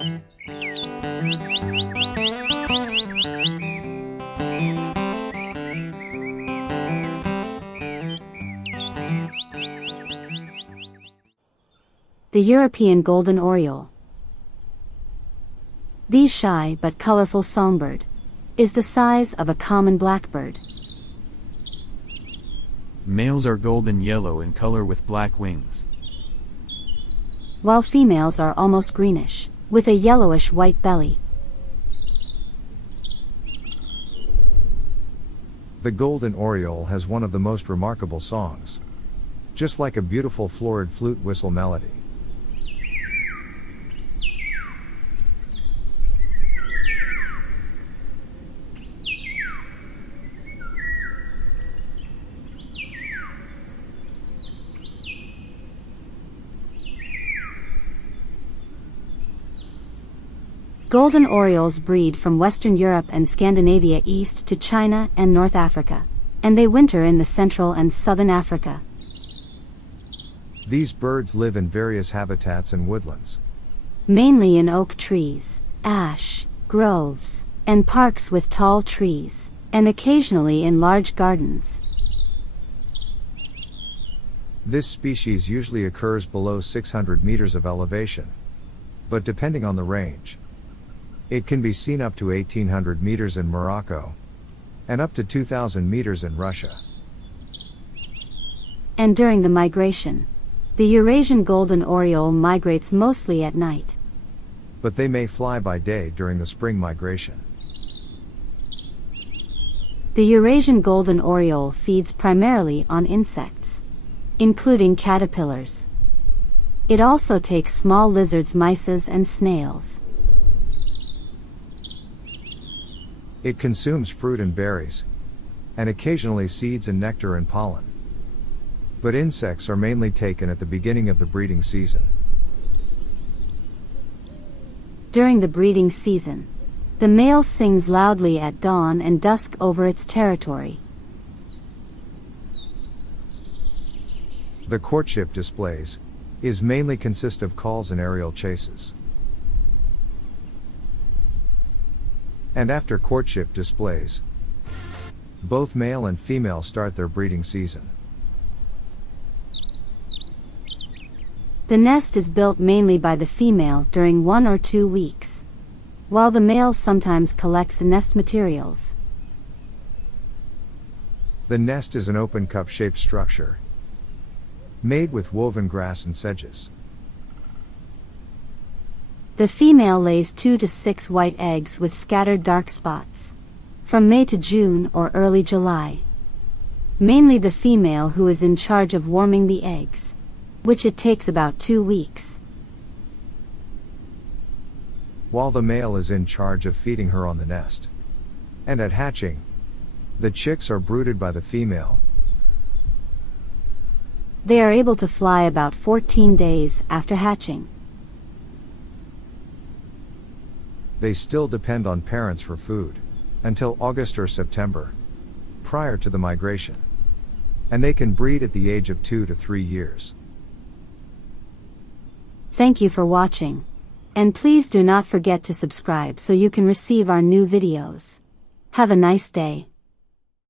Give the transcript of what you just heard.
The European golden oriole. This shy but colorful songbird is the size of a common blackbird. Males are golden yellow in color with black wings, while females are almost greenish, with a yellowish-white belly. The golden oriole has one of the most remarkable songs, just like a beautiful florid flute whistle melody. Golden orioles breed from Western Europe and Scandinavia east to China and North Africa, and they winter in the Central and Southern Africa. These birds live in various habitats and woodlands, mainly in oak trees, ash groves, and parks with tall trees, and occasionally in large gardens. This species usually occurs below 600 meters of elevation, but depending on the range, it can be seen up to 1800 meters in Morocco, and up to 2000 meters in Russia. And during the migration, the Eurasian golden oriole migrates mostly at night. But they may fly by day during the spring migration. The Eurasian golden oriole feeds primarily on insects, including caterpillars. It also takes small lizards, mice, and snails. It consumes fruit and berries, and occasionally seeds and nectar and pollen. But insects are mainly taken at the beginning of the breeding season. During the breeding season, the male sings loudly at dawn and dusk over its territory. The courtship displays mainly consist of calls and aerial chases. And after courtship displays, both male and female start their breeding season. The nest is built mainly by the female during 1 or 2 weeks, while the male sometimes collects nest materials. The nest is an open cup-shaped structure, made with woven grass and sedges. The female lays 2 to 6 white eggs with scattered dark spots, from May to June or early July. Mainly the female who is in charge of warming the eggs, which it takes about 2 weeks. While the male is in charge of feeding her on the nest. And at hatching, the chicks are brooded by the female. They are able to fly about 14 days after hatching. They still depend on parents for food, until August or September, prior to the migration. And they can breed at the age of 2 to 3 years. Thank you for watching. And please do not forget to subscribe so you can receive our new videos. Have a nice day.